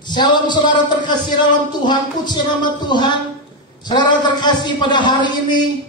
Shalom saudara terkasih dalam Tuhan, puji nama Tuhan. Saudara terkasih, pada hari ini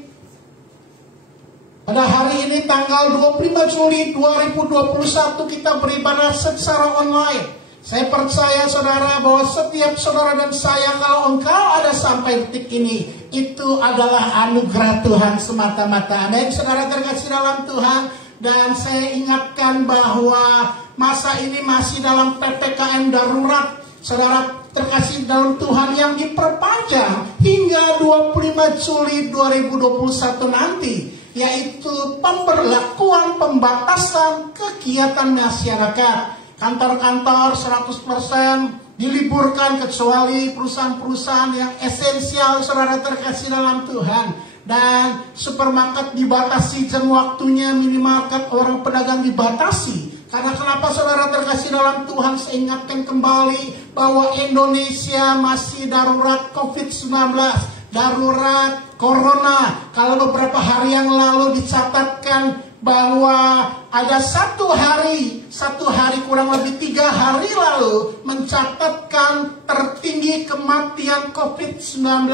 tanggal 25 Juli 2021 kita beribadah secara online. Saya percaya saudara bahwa setiap saudara dan saya, kalau engkau ada sampai detik ini, itu adalah anugerah Tuhan semata-mata. Amin. Saudara terkasih dalam Tuhan, dan saya ingatkan bahwa masa ini masih dalam PPKM darurat. Saudara terkasih dalam Tuhan, yang diperpanjang hingga 25 Juli 2021 nanti, yaitu pemberlakuan pembatasan kegiatan masyarakat. Kantor-kantor 100% diliburkan kecuali perusahaan-perusahaan yang esensial, saudara terkasih dalam Tuhan. Dan supermarket dibatasi jam waktunya, minimarket, orang pedagang dibatasi. Karena kenapa saudara terkasih dalam Tuhan? Saya ingatkan kembali bahwa Indonesia masih darurat COVID-19, darurat Corona. Kalau beberapa hari yang lalu dicatatkan bahwa ada satu hari kurang lebih 3 hari lalu mencatatkan tertinggi kematian COVID-19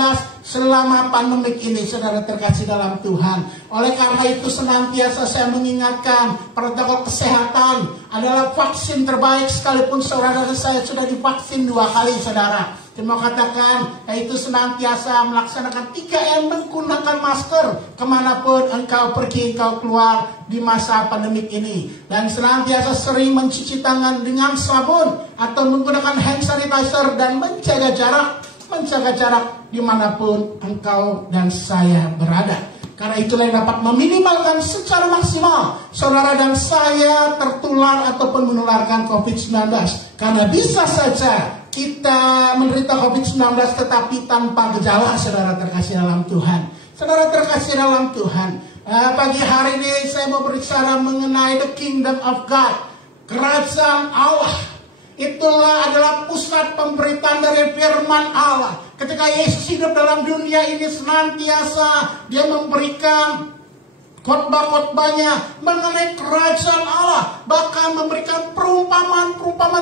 selama pandemik ini, saudara terkasih dalam Tuhan. Oleh karena itu senantiasa saya mengingatkan, protokol kesehatan adalah vaksin terbaik, sekalipun saudara saya sudah divaksin 2 kali, saudara. Saya mau katakan, yaitu senantiasa melaksanakan 3M, menggunakan masker kemanapun engkau pergi, engkau keluar di masa pandemik ini. Dan senantiasa sering mencuci tangan dengan sabun atau menggunakan hand sanitizer dan menjaga jarak dimanapun engkau dan saya berada. Karena itulah yang dapat meminimalkan secara maksimal saudara dan saya tertular ataupun menularkan COVID-19. Karena bisa saja kita menderita COVID-19 tetapi tanpa gejala, saudara terkasih dalam Tuhan. Saudara terkasih dalam Tuhan, pagi hari ini saya mau berbicara mengenai the kingdom of God, kerajaan Allah. Itulah adalah pusat pemberitaan dari firman Allah. Ketika Yesus hidup dalam dunia ini, senantiasa dia memberikan khotbah-khotbahnya mengenai kerajaan Allah, bahkan memberikan perumpamaan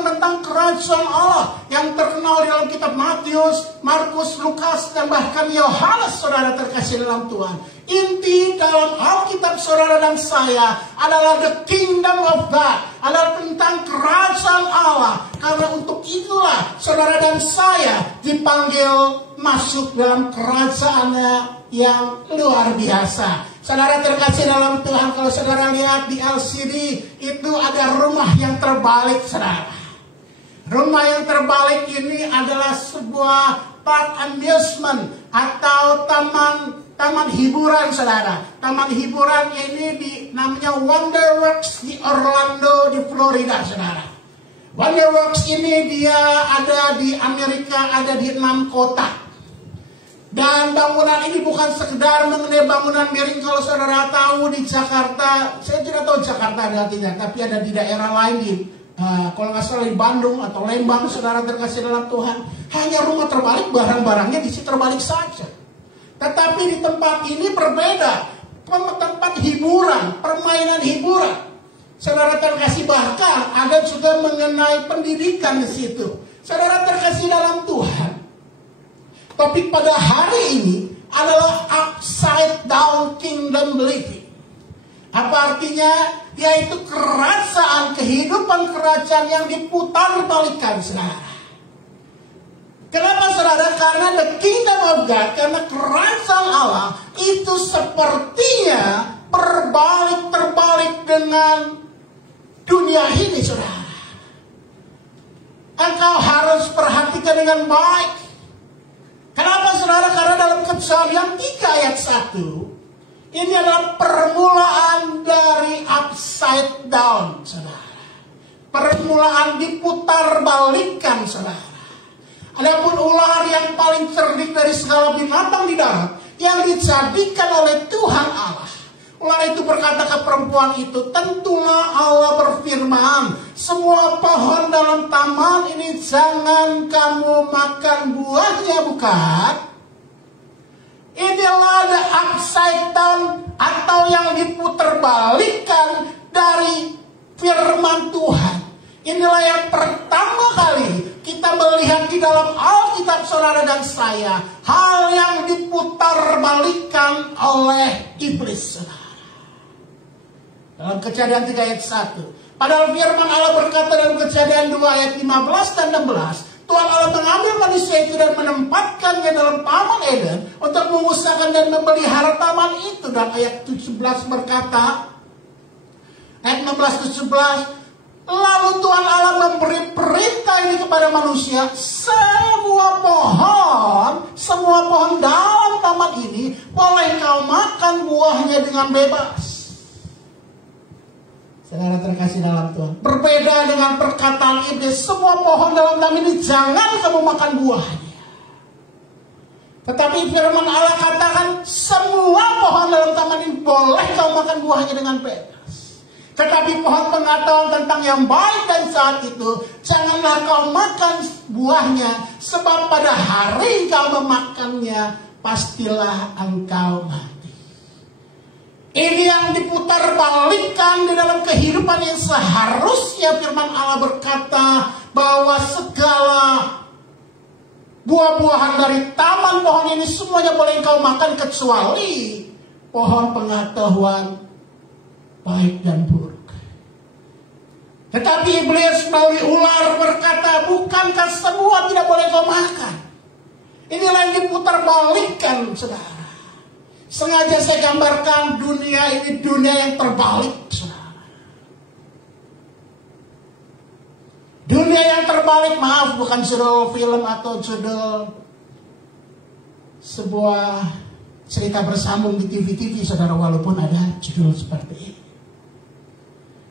tentang kerajaan Allah yang terkenal di dalam kitab Matius, Markus, Lukas, dan bahkan Yohanes, saudara terkasih dalam Tuhan. Inti dalam Alkitab saudara dan saya adalah the kingdom of God, adalah tentang kerajaan Allah. Karena untuk itulah saudara dan saya dipanggil masuk dalam kerajaannya yang luar biasa. Saudara terkasih dalam Tuhan, kalau saudara lihat di LCD itu ada rumah yang terbalik, saudara. Rumah yang terbalik ini adalah sebuah park amusement atau taman hiburan, saudara. Taman hiburan ini namanya Wonderworks di Orlando di Florida, saudara. Wonderworks ini dia ada di Amerika, ada di 6 kota. Dan bangunan ini bukan sekedar mengenai bangunan miring. Kalau saudara tahu di Jakarta, saya tidak tahu Jakarta ada tidak, tapi ada di daerah lain di kalau nggak salah di Bandung atau Lembang, saudara terkasih dalam Tuhan, hanya rumah terbalik, barang-barangnya di situ terbalik saja. Tetapi di tempat ini berbeda, tempat hiburan, permainan hiburan. Saudara terkasih, bahkan ada juga mengenai pendidikan di situ. Saudara terkasih dalam Tuhan, topik pada hari ini adalah upside down kingdom living. Apa artinya? Yaitu kerajaan, kehidupan kerajaan yang diputar balikan, saudara. Kenapa, saudara? Karena the kingdom of God, karena kerajaan Allah itu sepertinya terbalik dengan dunia ini, saudara. Engkau harus perhatikan dengan baik. Kenapa, saudara? Karena dalam Kejadian 3 ayat 1, ini adalah permulaan dari upside down, saudara. Permulaan diputar balikan, saudara. Adapun ular yang paling cerdik dari segala binatang di darat yang dijadikan oleh Tuhan Allah. Ular itu berkata ke perempuan itu, tentulah Allah berfirman, semua pohon dalam taman ini jangan kamu makan buahnya, bukan? Inilah the upside down atau yang diputerbalikan dari firman Tuhan. Inilah yang pertama kali kita melihat melihat di dalam Alkitab saudara dan saya, hal yang diputarbalikkan oleh iblis, saudara. Dalam Kejadian 3 ayat 1. Padahal firman Allah berkata dalam Kejadian 2 ayat 15 dan 16, Tuhan Allah mengambil manusia itu dan menempatkannya dalam Taman Eden untuk mengusahakan dan memelihara taman itu. Dan ayat 17 berkata, ayat 16-17, lalu Tuhan Allah memberi perintah ini kepada manusia, semua pohon dalam taman ini boleh kau makan buahnya dengan bebas. Saudara terkasih dalam Tuhan, berbeda dengan perkataan iblis, semua pohon dalam taman ini jangan kamu makan buahnya. Tetapi firman Allah katakan, semua pohon dalam taman ini boleh kau makan buahnya dengan bebas. Tetapi pohon pengetahuan tentang yang baik dan jahat itu, janganlah kau makan buahnya, sebab pada hari kau memakannya, pastilah engkau mati. Ini yang diputarbalikkan di dalam kehidupan yang seharusnya firman Allah berkata bahwa segala buah-buahan dari taman pohon ini semuanya boleh kau makan kecuali pohon pengetahuan baik dan buruk. Tetapi iblis melalui ular berkata, bukankah semua tidak boleh kau makan? Inilah yang diputarbalikkan, saudara. Sengaja saya gambarkan dunia ini dunia yang terbalik, saudara. Dunia yang terbalik, maaf, bukan judul film atau judul sebuah cerita bersambung di TV-TV, saudara, walaupun ada judul seperti ini.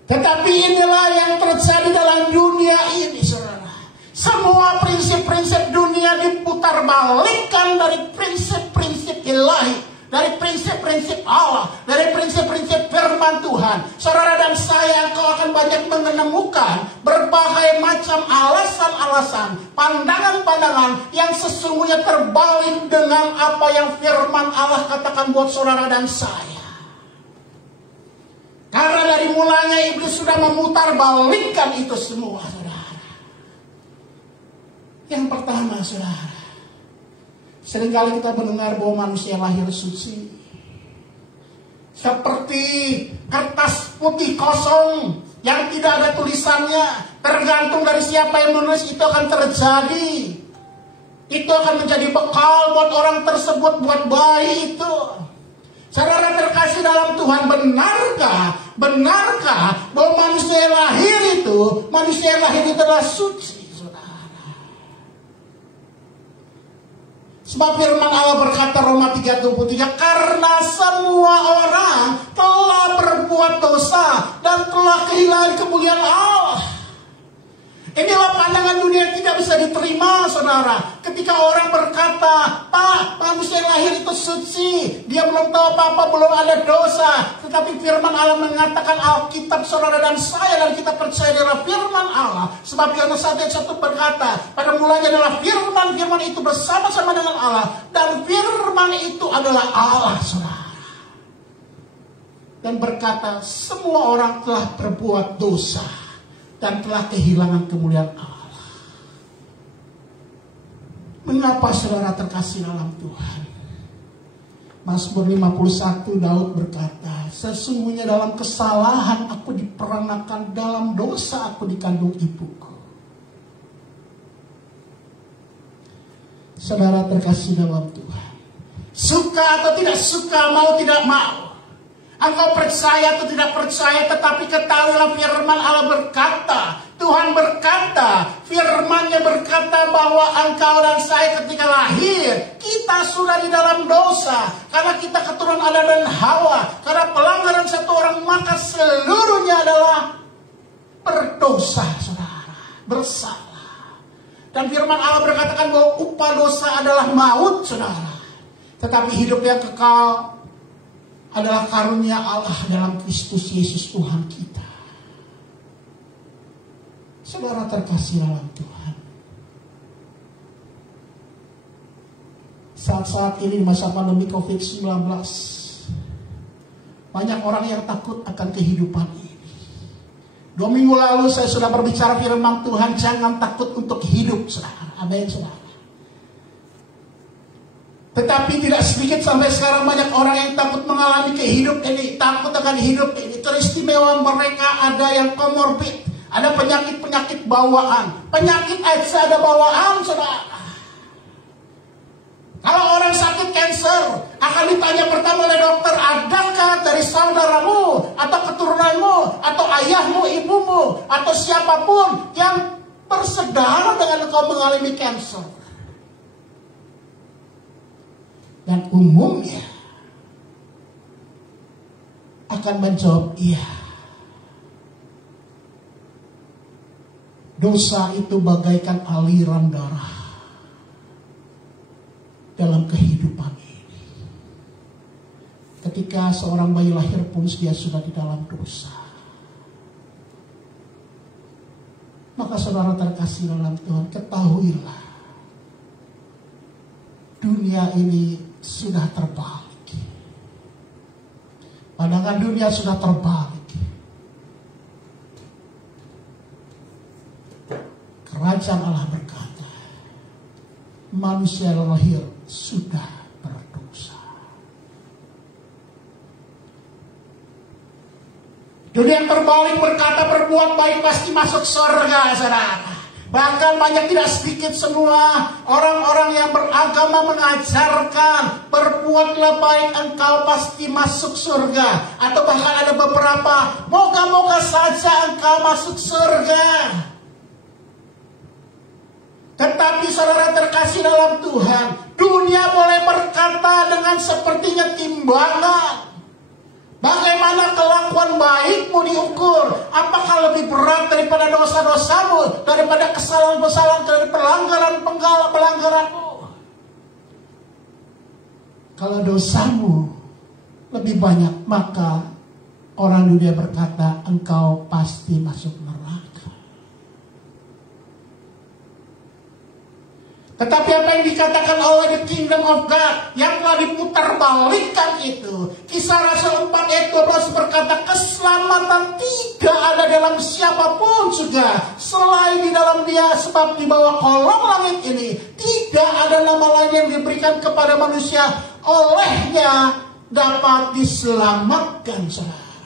Tetapi inilah yang terjadi dalam dunia ini, saudara. Semua prinsip-prinsip dunia diputarbalikkan dari prinsip-prinsip ilahi, dari prinsip-prinsip Allah, dari prinsip-prinsip firman Tuhan. Saudara dan saya, kau akan banyak menemukan berbagai macam alasan-alasan, pandangan-pandangan yang sesungguhnya terbalik dengan apa yang firman Allah katakan buat saudara dan saya. Karena dari mulanya iblis sudah memutarbalikkan itu semua, saudara. Yang pertama, saudara, seringkali kita mendengar bahwa manusia lahir suci, seperti kertas putih kosong yang tidak ada tulisannya, tergantung dari siapa yang menulis itu akan terjadi. Itu akan menjadi bekal buat orang tersebut, buat bayi itu. Saudara terkasih dalam Tuhan, benarkah bahwa manusia yang lahir itu adalah suci? Sebab firman Allah berkata Roma 3:23, karena semua orang telah berbuat dosa dan telah kehilangan kemuliaan Allah. Inilah pandangan dunia yang tidak bisa diterima, saudara. Ketika orang berkata, Pak, manusia yang lahir itu suci, dia belum tahu apa-apa, belum ada dosa. Tetapi firman Allah mengatakan, Alkitab saudara dan saya, dan kita percaya adalah firman Allah. Sebab Yohanes 1:1 berkata, pada mulanya adalah firman itu bersama-sama dengan Allah, dan firman itu adalah Allah, saudara. Dan berkata, semua orang telah berbuat dosa dan telah kehilangan kemuliaan Allah. Mengapa saudara terkasih dalam Tuhan? Mazmur 51 Daud berkata, sesungguhnya dalam kesalahan aku diperanakan, dalam dosa aku dikandung ibuku. Saudara terkasih dalam Tuhan, suka atau tidak suka, mau tidak mau, engkau percaya atau tidak percaya, tetapi ketahuilah firman Allah berkata, Tuhan berkata, firman-Nya berkata bahwa engkau dan saya ketika lahir, kita sudah di dalam dosa. Karena kita keturunan Adam dan Hawa. Karena pelanggaran satu orang, maka seluruhnya adalah berdosa, saudara. Bersalah. Dan firman Allah berkatakan bahwa upah dosa adalah maut, saudara. Tetapi hidup yang kekal adalah karunia Allah dalam Kristus Yesus Tuhan kita. Saudara terkasih dalam Tuhan, saat-saat ini di masa pandemi COVID-19, banyak orang yang takut akan kehidupan ini. 2 minggu lalu saya sudah berbicara firman Tuhan, jangan takut untuk hidup, saudara. Amin, saudara. Tetapi tidak sedikit sampai sekarang banyak orang yang takut mengalami kehidupan ini, takut akan hidup ini. Teristimewa mereka ada yang komorbid, ada penyakit-penyakit bawaan. Penyakit AIDS ada bawaan, saudara. Kalau orang sakit kanker, akan ditanya pertama oleh dokter, adakah dari saudaramu, atau keturunanmu, atau ayahmu, ibumu, atau siapapun yang bersaudara dengan engkau mengalami kanker. Dan umumnya akan menjawab iya. Dosa itu bagaikan aliran darah dalam kehidupan ini. Ketika seorang bayi lahir pun dia sudah di dalam dosa. Maka saudara terkasih dalam Tuhan, ketahuilah dunia ini sudah terbalik. Pandangan dunia sudah terbalik. Kerajaan Allah berkata, manusia lahir sudah berdosa. Dunia terbalik berkata berbuat baik pasti masuk surga, saudara. Bahkan banyak tidak sedikit semua orang-orang yang beragama mengajarkan berbuatlah baik engkau pasti masuk surga. Atau bahkan ada beberapa, moga-moga saja engkau masuk surga. Tetapi saudara terkasih dalam Tuhan, dunia boleh berkata dengan sepertinya timbangan. Bagaimana kelakuan baikmu diukur? Apakah lebih berat daripada dosa-dosamu, daripada kesalahan-kesalahan, dari pelanggaran-pelanggaranmu? Kalau dosamu lebih banyak, maka orang dunia berkata engkau pasti masuk neraka. Tetapi apa yang dikatakan oleh the kingdom of God yang telah diputar balikkan itu, Kisah Rasul 4 ayat 12 berkata, keselamatan tidak ada dalam siapapun juga selain di dalam Dia, sebab di bawah kolong langit ini tidak ada nama lain yang diberikan kepada manusia olehnya dapat diselamatkan, saudara.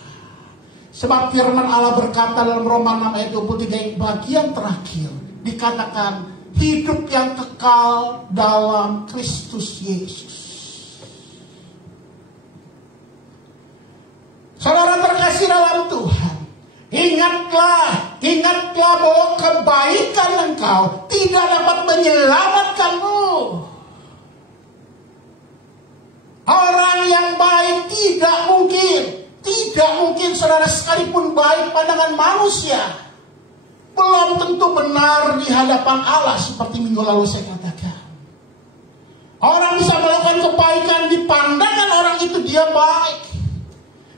Sebab firman Allah berkata dalam Roma 6 ayat 23 bagian terakhir, dikatakan hidup yang kekal dalam Kristus Yesus. Saudara terkasih dalam Tuhan, ingatlah bahwa kebaikan engkau tidak dapat menyelamatkanmu. Orang yang baik tidak mungkin saudara sekalipun baik pandangan manusia, belum tentu benar di hadapan Allah seperti minggu lalu saya katakan. Orang bisa melakukan kebaikan di pandangan orang itu dia baik,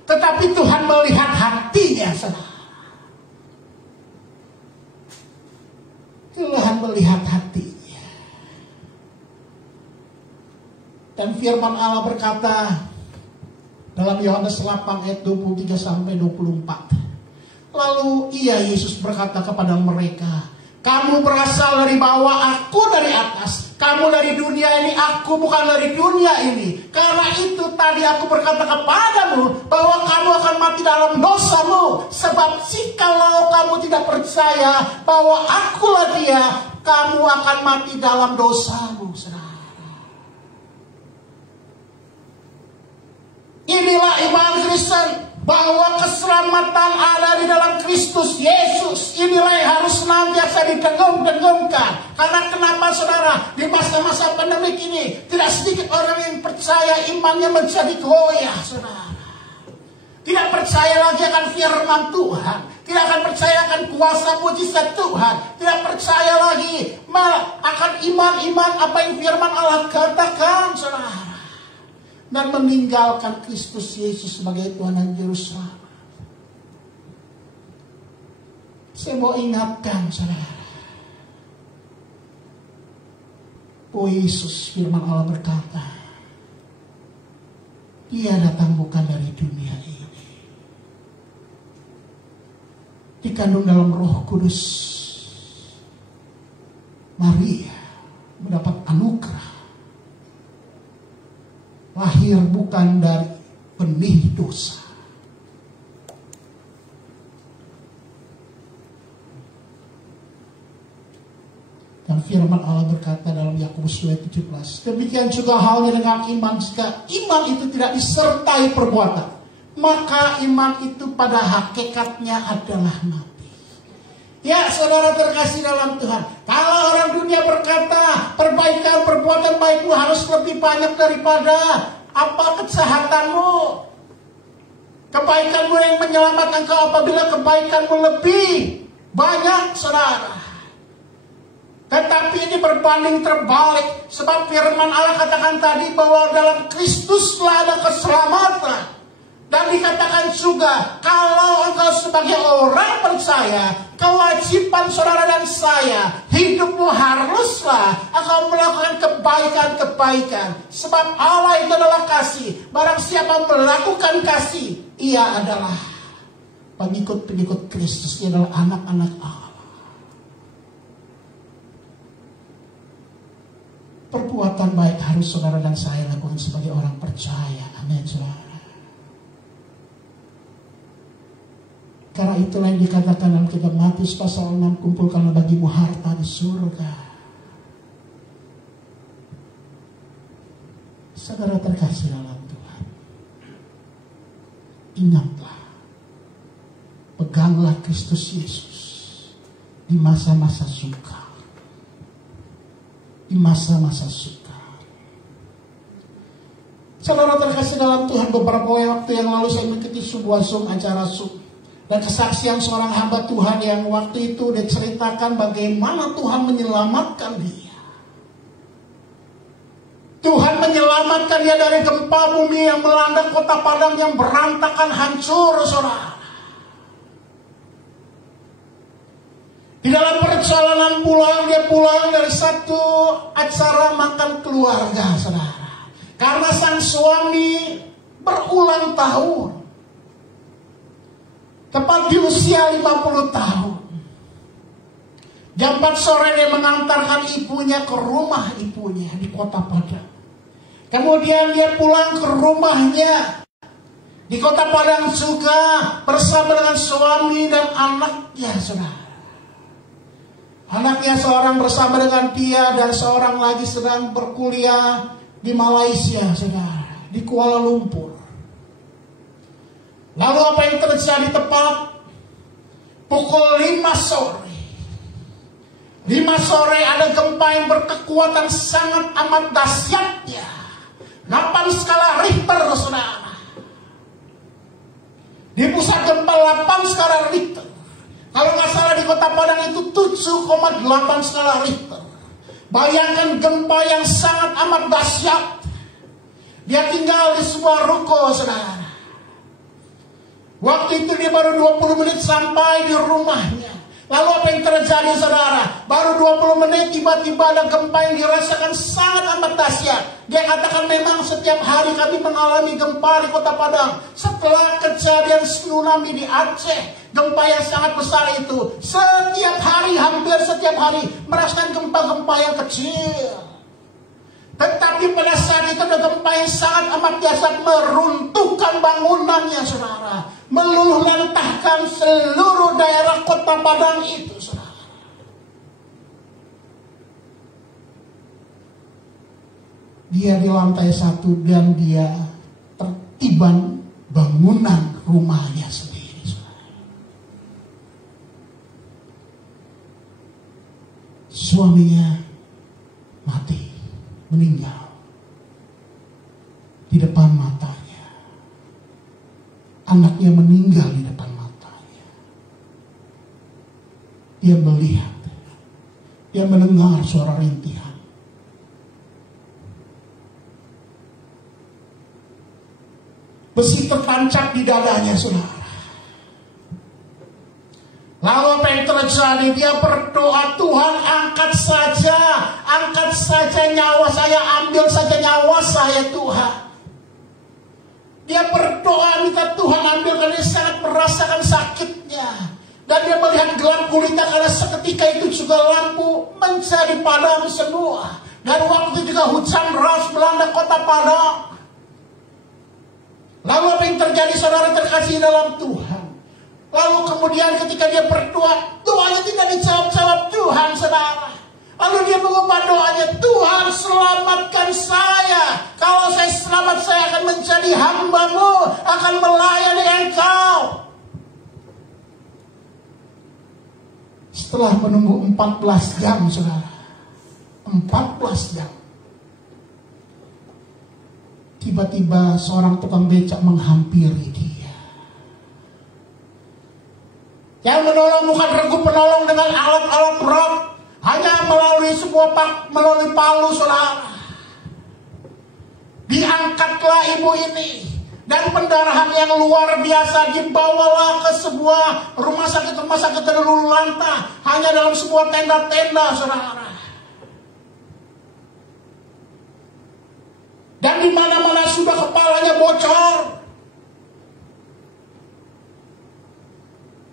tetapi Tuhan melihat hatinya, saudara. Tuhan melihat hatinya. Dan firman Allah berkata dalam Yohanes 8 ayat 23 sampai 24. Lalu Yesus berkata kepada mereka, kamu berasal dari bawah, aku dari atas. Kamu dari dunia ini, aku bukan dari dunia ini. Karena itu tadi aku berkata kepadamu bahwa kamu akan mati dalam dosamu. Sebab jikalau kamu tidak percaya bahwa akulah Dia, kamu akan mati dalam dosamu, saudara. Inilah iman Kristen, bahwa keselamatan ada di dalam Kristus Yesus. Inilah yang harus senantiasa didengung-dengungkan. Karena kenapa, saudara, di masa-masa pandemik ini tidak sedikit orang yang percaya imannya menjadi goyah, saudara. Tidak percaya lagi akan firman Tuhan, tidak akan percaya akan kuasa mujizat Tuhan, tidak percaya lagi akan iman-iman apa yang firman Allah katakan, saudara. Dan meninggalkan Kristus Yesus sebagai Tuhan dan Juru Selamat. Saya mau ingatkan, saudara, bahwa Yesus, firman Allah berkata, Dia datang bukan dari dunia ini. dikandung dalam Roh Kudus. Maria mendapat anugerah. Lahir bukan dari benih dosa. Dan firman Allah berkata dalam Yakobus 2:17, demikian juga halnya dengan iman. Jika iman itu tidak disertai perbuatan, maka iman itu pada hakikatnya adalah mati. Ya, saudara terkasih dalam Tuhan, kalau orang dunia berkata perbaikan perbuatan baikmu harus lebih banyak daripada apa kejahatanmu, kebaikanmu yang menyelamatkan kau apabila kebaikanmu lebih banyak, saudara. Tetapi ini berbanding terbalik, sebab firman Allah katakan tadi bahwa dalam Kristuslah ada keselamatan. Dan dikatakan juga, kalau engkau sebagai orang percaya, kewajiban saudara dan saya, hidupmu haruslah engkau melakukan kebaikan-kebaikan. Sebab Allah itu adalah kasih. Barang siapa melakukan kasih, ia adalah pengikut-pengikut Kristus. Ia adalah anak-anak Allah. Perbuatan baik harus saudara dan saya lakukan sebagai orang percaya. Amin, saudara. Karena itulah yang dikatakan dalam kitab Matius pasal 6, kumpulkanlah bagimu harta di surga. Saudara terkasih dalam Tuhan, ingatlah, peganglah Kristus Yesus di masa-masa sukar, di masa-masa sukar. Saudara terkasih dalam Tuhan, beberapa waktu yang lalu saya mengikuti sebuah acara Zoom. Dan kesaksian seorang hamba Tuhan yang waktu itu diceritakan bagaimana Tuhan menyelamatkan dia. Tuhan menyelamatkan dia dari gempa bumi yang melanda kota Padang yang berantakan hancur, saudara. Di dalam perjalanan pulang, dia pulang dari satu acara makan keluarga, saudara. Karena sang suami berulang tahun. Tepat di usia 50 tahun. Jam 4 sore dia mengantarkan ibunya ke rumah ibunya di kota Padang. Kemudian dia pulang ke rumahnya di kota Padang juga bersama dengan suami dan anaknya, saudara. Anaknya seorang bersama dengan dia dan seorang lagi sedang berkuliah di Malaysia, saudara, di Kuala Lumpur. Lalu apa yang terjadi tepat pukul 5 sore? 5 sore ada gempa yang berkekuatan sangat amat dahsyatnya. 8 skala Richter, saudara. Di pusat gempa 8 skala Richter. Kalau nggak salah di kota Padang itu 7,8 skala Richter. Bayangkan gempa yang sangat amat dahsyat. Dia tinggal di sebuah ruko, saudara. Waktu itu dia baru 20 menit sampai di rumahnya. Lalu apa yang terjadi, saudara? Baru 20 menit tiba-tiba ada gempa yang dirasakan sangat amat dahsyat. Dia katakan memang setiap hari kami mengalami gempa di kota Padang. Setelah kejadian tsunami di Aceh, gempa yang sangat besar itu, setiap hari, hampir setiap hari merasakan gempa-gempa yang kecil. Tetapi pada saat itu ada gempa yang sangat amat dahsyat meruntuhkan bangunannya, saudara. Meluluh lantahkan seluruh daerah kota Padang itu, saudara. Dia di lantai 1 dan dia tertiban bangunan rumahnya sendiri, saudara. Suaminya mati, meninggal di depan matanya. Anaknya meninggal di depan matanya. Dia melihat, dia mendengar suara rintihan. Besi tertancap di dadanya, saudara. Lalu apa yang terjadi? Dia berdoa, Tuhan angkat saja nyawa saya, ambil saja nyawa saya, Tuhan. Dia berdoa minta Tuhan ambil, karena dia sangat merasakan sakitnya. Dan dia terlihat gelap gulita karena seketika itu juga lampu menjadi padam semua. Dan waktu itu juga hujan deras melanda kota Padang. Lalu apa yang terjadi saudara terkasih dalam Tuhan? Lalu kemudian ketika dia berdoa, doanya tidak dijawab-jawab Tuhan saudara. Lalu dia mengubah doanya, Tuhan selamatkan saya. Kalau saya selamat saya akan menjadi hamba-Mu, akan melayani Engkau. Setelah menunggu 14 jam saudara, 14 jam, tiba-tiba seorang tukang becak menghampiri dia. Yang menolong bukan regu penolong dengan alat-alat berat, hanya melalui melalui palu saudara. Diangkatlah ibu ini dan pendarahan yang luar biasa dibawalah ke sebuah rumah sakit terlalu lantah, hanya dalam sebuah tenda-tenda saudara. Dan di mana-mana sudah kepalanya bocor,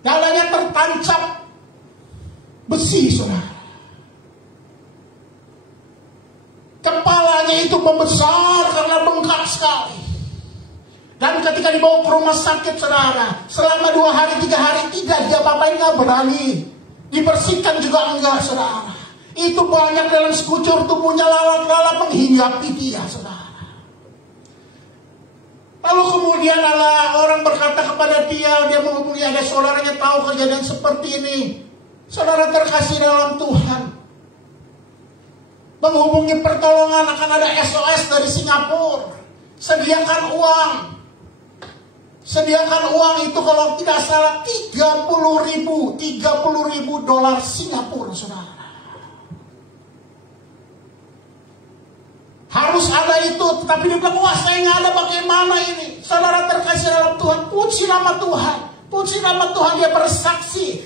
dadanya tertancap besi saudara. Kepalanya itu membesar karena bengkak sekali. Dan ketika dibawa ke rumah sakit saudara, selama 2 hari 3 hari tidak diapa-apain, nggak berani dibersihkan juga enggak saudara. Itu banyak dalam sekucur tubuhnya lalat-lalat menghinggapi dia saudara. Lalu kemudian orang berkata kepada dia menghubungi ada saudaranya tahu kejadian seperti ini. Saudara terkasih dalam Tuhan, menghubungi pertolongan, akan ada SOS dari Singapura. Sediakan uang. Sediakan uang itu kalau tidak salah 30.000 dolar Singapura saudara. Harus ada itu, tetapi dia bilang, wah saya nggak ada, bagaimana ini? Saudara terkasih dalam Tuhan, puji nama Tuhan. Puji nama Tuhan, dia bersaksi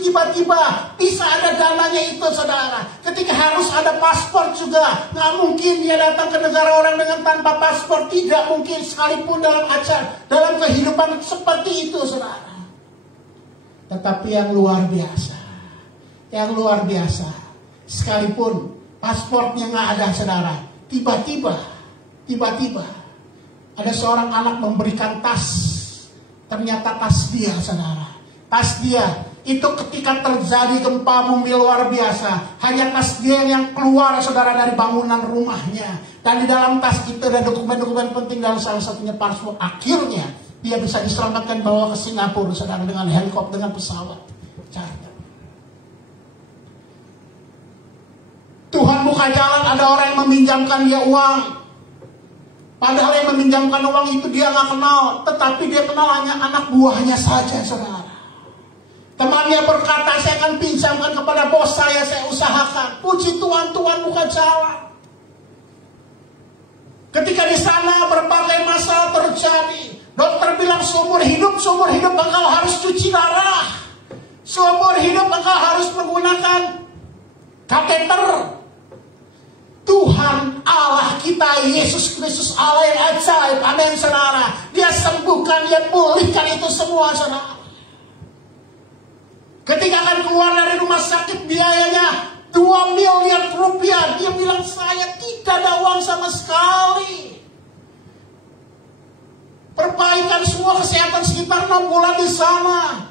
tiba-tiba bisa ada dananya itu saudara. Ketika harus ada paspor juga, nggak mungkin dia datang ke negara orang dengan tanpa paspor, tidak mungkin sekalipun dalam kehidupan seperti itu saudara. Tetapi yang luar biasa, sekalipun paspornya nggak ada saudara, tiba-tiba ada seorang anak memberikan tas. Ternyata tas dia saudara, tas dia itu ketika terjadi gempa bumi luar biasa, hanya tas dia yang keluar saudara dari bangunan rumahnya. Dan di dalam tas itu ada dokumen-dokumen penting, dalam salah satunya paspor. Akhirnya dia bisa diselamatkan, bawa ke Singapura saudara dengan helikopter, dengan pesawat charter. Tuhan buka jalan, ada orang yang meminjamkan dia uang. Padahal yang meminjamkan uang itu dia nggak kenal, tetapi dia kenal hanya anak buahnya saja saudara. Temannya berkata, saya akan pinjamkan kepada bos saya usahakan. Puji Tuhan, Tuhan buka jalan. Ketika di sana berbagai masalah terjadi, dokter bilang seumur hidup engkau harus cuci darah. Seumur hidup engkau harus menggunakan kateter. Tuhan Allah kita, Yesus Kristus Allah yang ajaib, amin saudara. Dia sembuhkan, dia pulihkan itu semua saudara. Ketika akan keluar dari rumah sakit, biayanya 2 miliar rupiah. Dia bilang, saya tidak ada uang sama sekali. Perbaikan semua kesehatan sekitar 6 bulan di sana.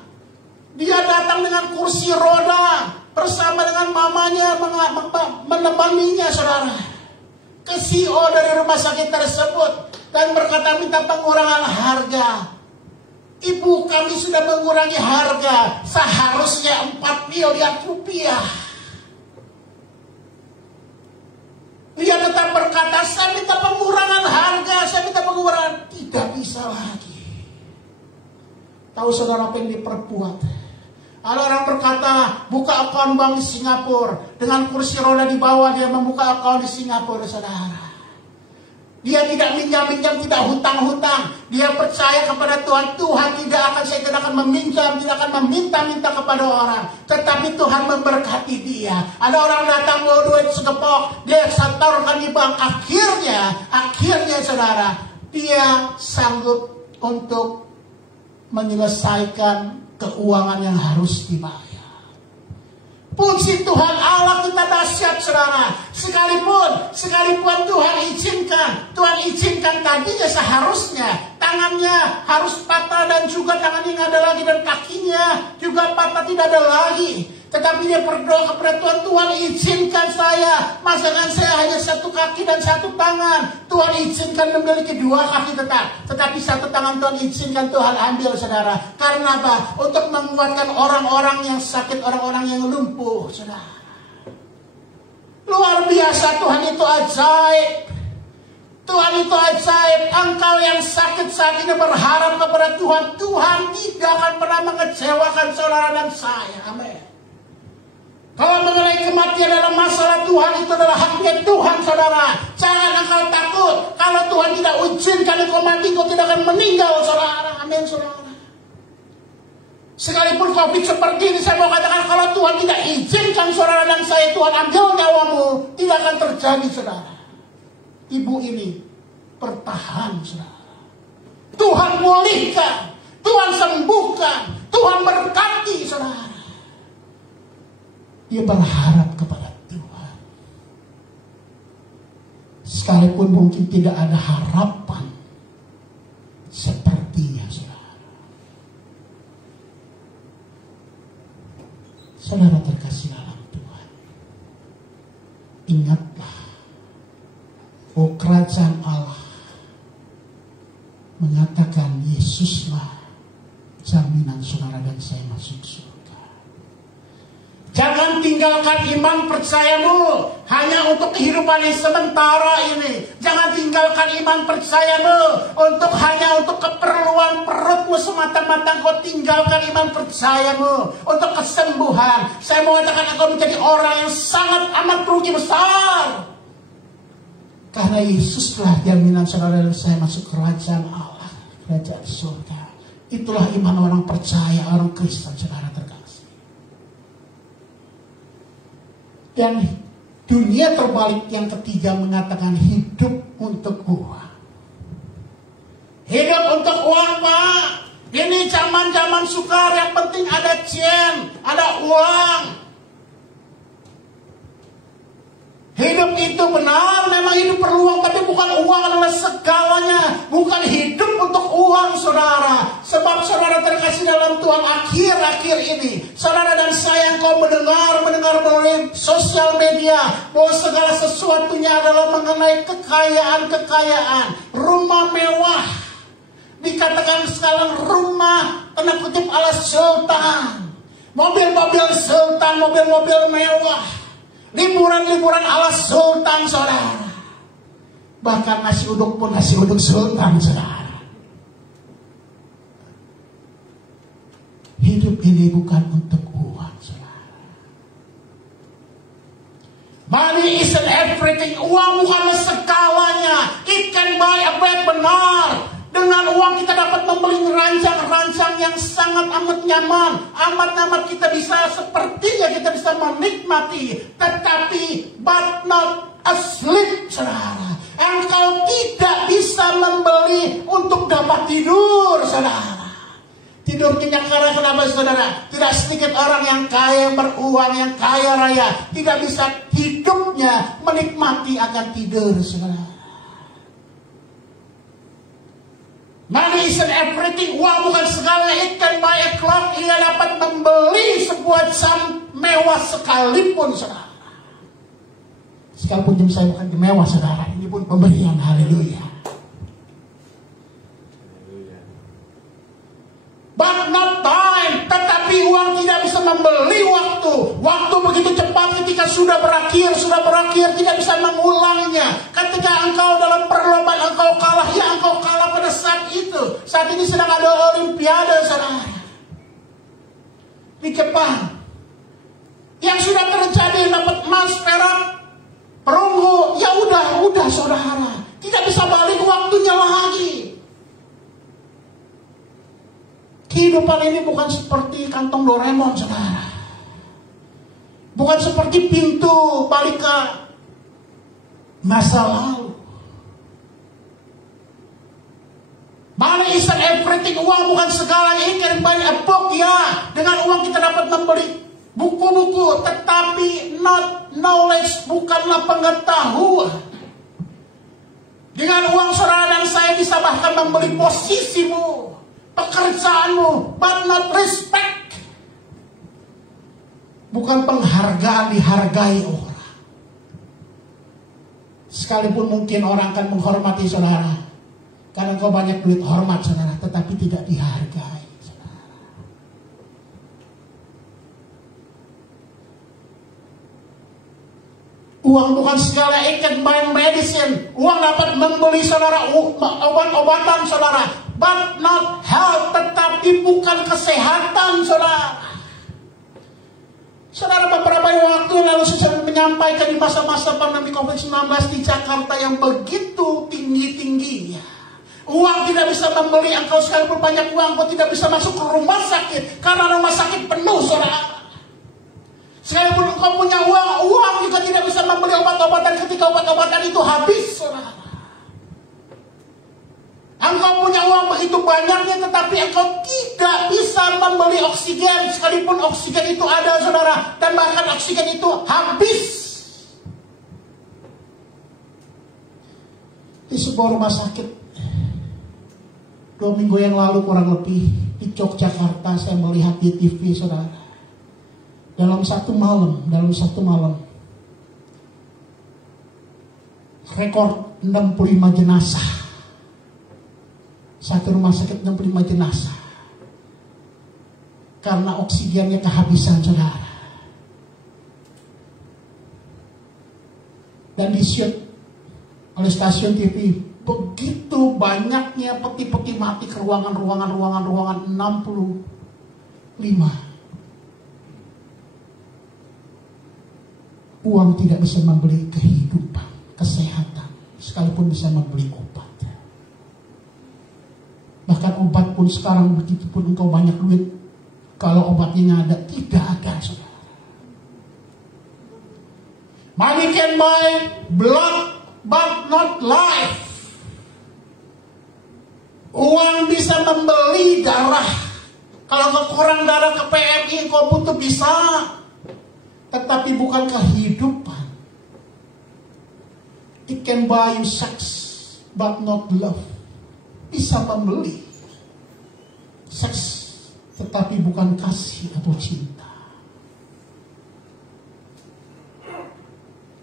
Dia datang dengan kursi roda bersama dengan mamanya menemaninya saudara ke CEO dari rumah sakit tersebut dan berkata minta pengurangan harga. Ibu, kami sudah mengurangi harga, seharusnya 4 miliar rupiah. Dia tetap berkata, saya minta pengurangan harga, saya minta pengurangan. Tidak bisa lagi. Tahu saudara apa yang diperbuat? Ada orang berkata, buka akun bank di Singapura. Dengan kursi roda di bawah, dia membuka akun di Singapura, saudara. Dia tidak minjam-minjam, tidak hutang-hutang. Dia percaya kepada Tuhan. Tuhan saya tidak akan meminjam, tidak akan meminta-minta kepada orang. Tetapi Tuhan memberkati dia. Ada orang datang bawa duit segepok, dia setorkan di bank. Akhirnya saudara, dia sanggup untuk menyelesaikan keuangan yang harus dibayar. Puji Tuhan, Allah kita dahsyat saudara. Sekalipun Tuhan izinkan tadinya seharusnya tangannya harus patah dan juga tangannya nggak ada lagi dan kakinya juga patah tidak ada lagi. Tetapi dia berdoa kepada Tuhan, Tuhan izinkan saya, masakan saya hanya satu kaki dan satu tangan. Tuhan izinkan memiliki dua kaki tetap, tetapi satu tangan Tuhan izinkan Tuhan ambil saudara. Karena apa? Untuk menguatkan orang-orang yang sakit, orang-orang yang lumpuh saudara. Luar biasa, Tuhan itu ajaib. Tuhan itu ajaib. Engkau yang sakit saat ini berharap kepada Tuhan, Tuhan tidak akan pernah mengecewakan saudara dan saya. Amin. Kalau mengenai kematian dalam masalah Tuhan, itu adalah haknya Tuhan saudara. Jangan engkau takut. Kalau Tuhan tidak izinkan engkau mati, engkau tidak akan meninggal saudara. Amin saudara. Sekalipun COVID seperti ini, saya mau katakan, kalau Tuhan tidak izinkan saudara dan saya, Tuhan ambil nyawamu, tidak akan terjadi saudara. Ibu ini bertahan saudara. Tuhan pulihkan, Tuhan sembuhkan, Tuhan berkati saudara. Dia berharap kepada Tuhan. Sekalipun mungkin tidak ada harapan sepertinya saudara. Saudara terkasih dalam Tuhan, ingatlah, oh kerajaan Allah mengatakan Yesuslah jaminan saudara dan saya masuk surga. Jangan tinggalkan iman percayamu hanya untuk kehidupan yang sementara ini. Jangan tinggalkan iman percayamu hanya untuk keperluan perutmu semata-mata. Kau tinggalkan iman percayamu untuk kesembuhan. Saya mau katakan engkau menjadi orang yang sangat amat rugi besar. Karena Yesuslah jaminan saudara dan saya masuk kerajaan Allah, kerajaan surga. Itulah iman orang percaya, orang Kristen saudara terkasih. Dan dunia terbalik yang ketiga mengatakan hidup untuk uang. Hidup untuk uang Pak. Ini zaman-zaman sukar, yang penting ada cen, ada uang. Hidup itu benar, memang hidup perlu uang, tapi bukan uang adalah segalanya. Bukan hidup untuk uang saudara. Sebab saudara terkasih dalam Tuhan, akhir-akhir ini saudara dan saya yang kau mendengar melalui sosial media bahwa segala sesuatunya adalah mengenai kekayaan, rumah mewah. Dikatakan sekarang rumah tanda kutip ala sultan, mobil-mobil sultan, mobil-mobil mewah, liburan-liburan ala sultan saudara. Bahkan nasi uduk pun nasi uduk sultan saudara. Hidup ini bukan untuk uang saudara. Money isn't everything. Uang bukanlah segalanya. It can buy a bed, benar. Dengan uang kita dapat membeli rancang-rancang yang sangat amat nyaman. Amat-amat kita bisa, sepertinya kita bisa menikmati. Tetapi but not asleep saudara. Engkau tidak bisa membeli untuk dapat tidur saudara. Tidur nyenyak karena kenapa saudara? Tidak sedikit orang yang kaya, beruang, yang kaya raya, tidak bisa hidupnya menikmati akan tidur saudara. Money isn't everything. Uang bukan segalanya. It can buy a clock. Ia dapat membeli sebuah jam mewah sekalipun saudara. Sekalipun jam saya bukan mewah saudara, ini pun pemberian. Haleluya. But not time. Tetapi uang tidak bisa membeli waktu. Waktu begitu cepat, ketika sudah berakhir, tidak bisa mengulangnya. Ketika engkau dalam perlombaan engkau kalah, ya engkau kalah pada saat itu. Saat ini sedang ada olimpiade saudara di Jepang. Yang sudah terjadi dapat emas, perak, perunggu, ya udah saudara. Tidak bisa balik waktunya lagi. Kehidupan ini bukan seperti kantong Doraemon saudara. Bukan seperti pintu balik ke masa lalu. Money isn't everything. Uang bukan segalanya. You can buy a book, ya. Dengan uang kita dapat membeli buku-buku. Tetapi not knowledge, bukanlah pengetahuan. Dengan uang saudara dan saya bisa bahkan membeli posisimu, pekerjaanmu, but not respect. Bukan penghargaan, dihargai orang. Sekalipun mungkin orang akan menghormati saudara, karena kau banyak duit, hormat saudara, tetapi tidak dihargai saudara. Uang bukan segala, it can buy medicine. Uang dapat membeli saudara obat-obatan saudara, but not health, tetapi bukan kesehatan saudara. Saudara, beberapa waktu lalu saya menyampaikan di masa-masa pandemi COVID-19 di Jakarta yang begitu tinggi-tingginya. Uang tidak bisa membeli, engkau sekalipun banyak uang, engkau tidak bisa masuk ke rumah sakit, karena rumah sakit penuh saudara. Sekalipun engkau punya uang juga tidak bisa membeli obat-obatan ketika obat-obatan itu habis saudara. Engkau punya uang begitu banyaknya, tetapi engkau tidak bisa membeli oksigen. Sekalipun oksigen itu ada saudara, dan bahkan oksigen itu habis. Di sebuah rumah sakit 2 minggu yang lalu kurang lebih di Yogyakarta, saya melihat di TV saudara. Dalam satu malam rekor 65 jenazah. Satu rumah sakit 65 jenazah karena oksigennya kehabisan saudara. Dan di-shoot oleh stasiun TV, begitu banyaknya peti-peti mati ke ruangan 65. Uang tidak bisa membeli kehidupan, kesehatan, sekalipun bisa membeli obat. Bahkan obat pun sekarang, begitu pun engkau banyak duit, kalau obatnya ada, tidak ada saudara. Money can buy blood but not life. Uang bisa membeli darah. Kalau kau kurang darah ke PMI, kau butuh bisa. Tetapi bukan kehidupan. It can buy you sex but not love. Bisa membeli seks, tetapi bukan kasih atau cinta.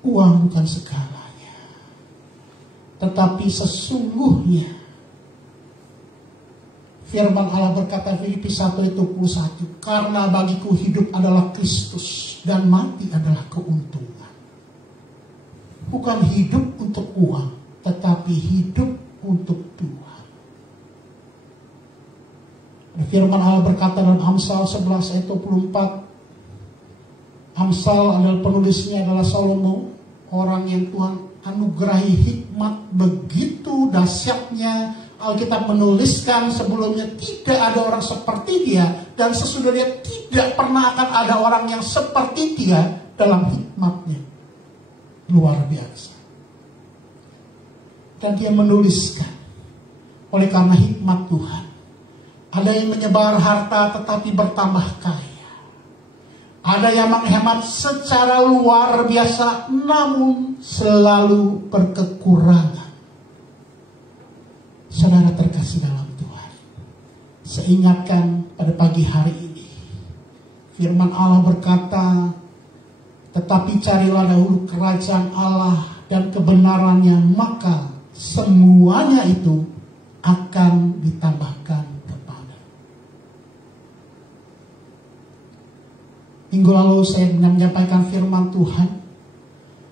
Uang bukan segalanya, tetapi sesungguhnya firman Allah berkata Filipi 1:21, karena bagiku hidup adalah Kristus dan mati adalah keuntungan. Bukan hidup untuk uang, tetapi hidup untuk Tuhan. Firman Allah berkata dalam Amsal 11:24. Amsal adalah penulisnya adalah Salomo, orang yang Tuhan anugerahi hikmat begitu dahsyatnya. Alkitab menuliskan sebelumnya tidak ada orang seperti dia, dan sesudah dia tidak pernah akan ada orang yang seperti dia dalam hikmatnya. Luar biasa. Dan dia menuliskan, oleh karena hikmat Tuhan, ada yang menyebar harta tetapi bertambah kaya. Ada yang menghemat secara luar biasa namun selalu berkekurangan. Saudara terkasih dalam Tuhan, saya ingatkan pada pagi hari ini, firman Allah berkata, tetapi carilah dahulu kerajaan Allah dan kebenarannya, maka semuanya itu akan ditambahkan. Minggu lalu saya menyampaikan firman Tuhan.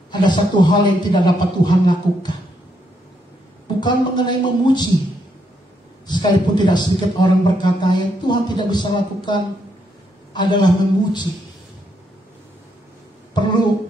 Ada satu hal yang tidak dapat Tuhan lakukan. Bukan mengenai memuji. Sekalipun tidak sedikit orang berkata yang Tuhan tidak bisa lakukan adalah memuji. Perlu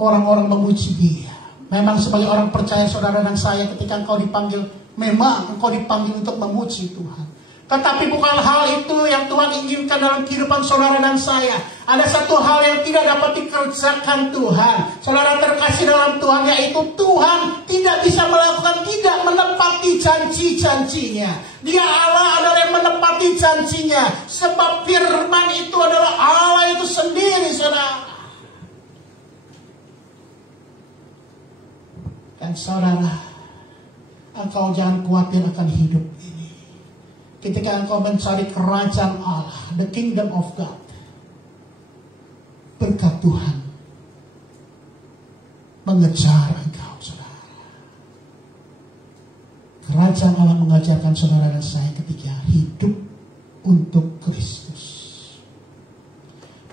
orang-orang memuji dia. Memang sebagai orang percaya saudara dan saya, ketika engkau dipanggil, memang engkau dipanggil untuk memuji Tuhan. Tetapi bukan hal itu yang Tuhan inginkan dalam kehidupan saudara dan saya. Ada satu hal yang tidak dapat dikerjakan Tuhan. Saudara terkasih dalam Tuhan, yaitu Tuhan tidak bisa melakukan, tidak menepati janji-janjinya. Dia Allah adalah yang menepati janjinya. Sebab firman itu adalah Allah itu sendiri, saudara. Dan saudara, engkau jangan khawatir akan hidup ini. Ketika engkau mencari kerajaan Allah, the kingdom of God, berkat Tuhan mengejar engkau, saudara. Kerajaan Allah mengajarkan saudara dan saya ketika hidup untuk Kristus.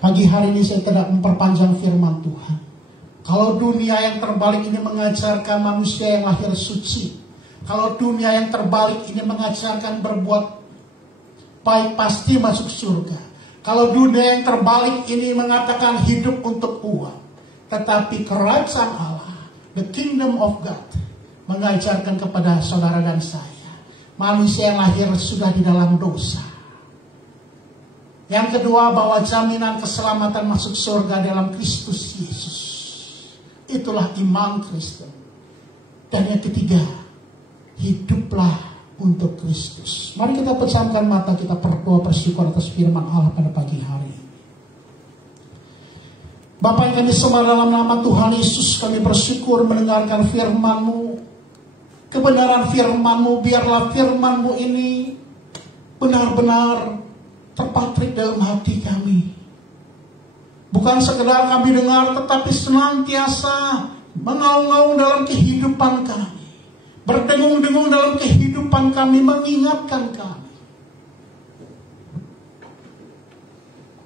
Pagi hari ini saya tidak memperpanjang firman Tuhan. Kalau dunia yang terbalik ini mengajarkan manusia yang lahir suci, kalau dunia yang terbalik ini mengajarkan berbuat baik pasti masuk surga, kalau dunia yang terbalik ini mengatakan hidup untuk uang, tetapi kerajaan Allah, the kingdom of God, mengajarkan kepada saudara dan saya, manusia yang lahir sudah di dalam dosa. Yang kedua, bahwa jaminan keselamatan masuk surga dalam Kristus Yesus. Itulah iman Kristen. Dan yang ketiga, hiduplah untuk Kristus. Mari kita pejamkan mata, kita berdoa bersyukur atas firman Allah pada pagi hari ini. Bapa yang kami sembah dalam nama Tuhan Yesus, kami bersyukur mendengarkan firman-Mu. Kebenaran firman-Mu, biarlah firman-Mu ini benar-benar terpatrik dalam hati kami. Bukan sekedar kami dengar, tetapi senantiasa mengaung-aung dalam kehidupan kami, berdengung-dengung dalam kehidupan kami, mengingatkan kami.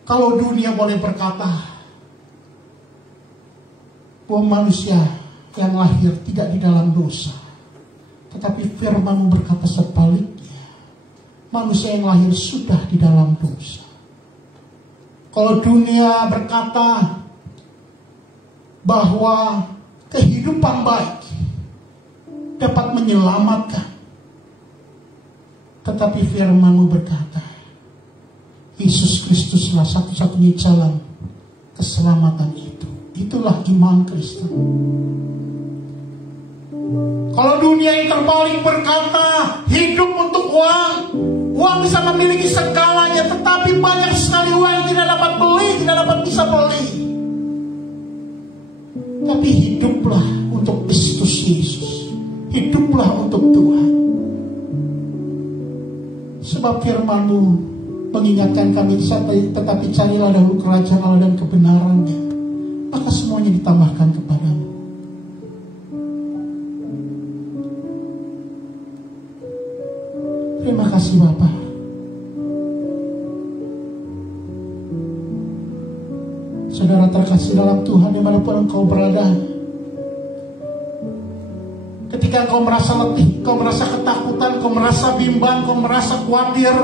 Kalau dunia boleh berkata bahwa manusia yang lahir tidak di dalam dosa, tetapi firman-Mu berkata sebaliknya. Manusia yang lahir sudah di dalam dosa. Kalau dunia berkata bahwa kehidupan baik dapat menyelamatkan, tetapi firman-Mu berkata, Yesus Kristuslah satu-satunya jalan keselamatan itu. Itulah iman Kristen. Kalau dunia yang terbalik berkata hidup untuk uang, uang bisa memiliki segalanya, tetapi banyak sekali uang yang tidak dapat beli, tidak dapat bisa beli. Tapi hiduplah untuk Kristus Yesus, hiduplah untuk Tuhan. Sebab firman-Mu mengingatkan kami, tetapi carilah dahulu kerajaan Allah dan kebenarannya, maka semuanya ditambahkan kepadamu. Terima kasih Bapa. Saudara terkasih dalam Tuhan, dimanapun engkau berada, ketika engkau merasa letih, engkau merasa ketakutan, engkau merasa bimbang, engkau merasa khawatir,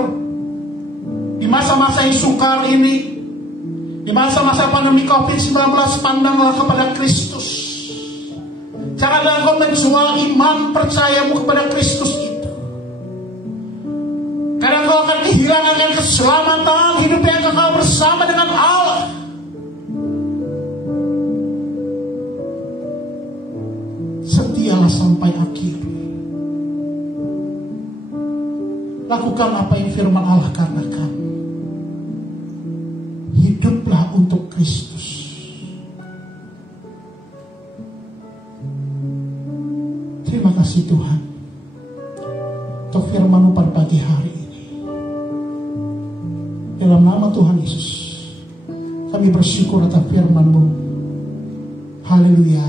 di masa-masa yang sukar ini, di masa-masa pandemi COVID-19, pandanglah kepada Kristus. Janganlah engkau menjual iman percayamu kepada Kristus itu. Karena engkau akan kehilangan keselamatan, hidup yang kekal bersama dengan Allah. Setialah sampai akhir. Lakukan apa yang firman Allah katakan. Hiduplah untuk Kristus. Terima kasih Tuhan untuk firman-Mu pada pagi hari ini. Dalam nama Tuhan Yesus, kami bersyukur atas firman-Mu. Haleluya.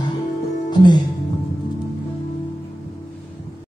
Amin.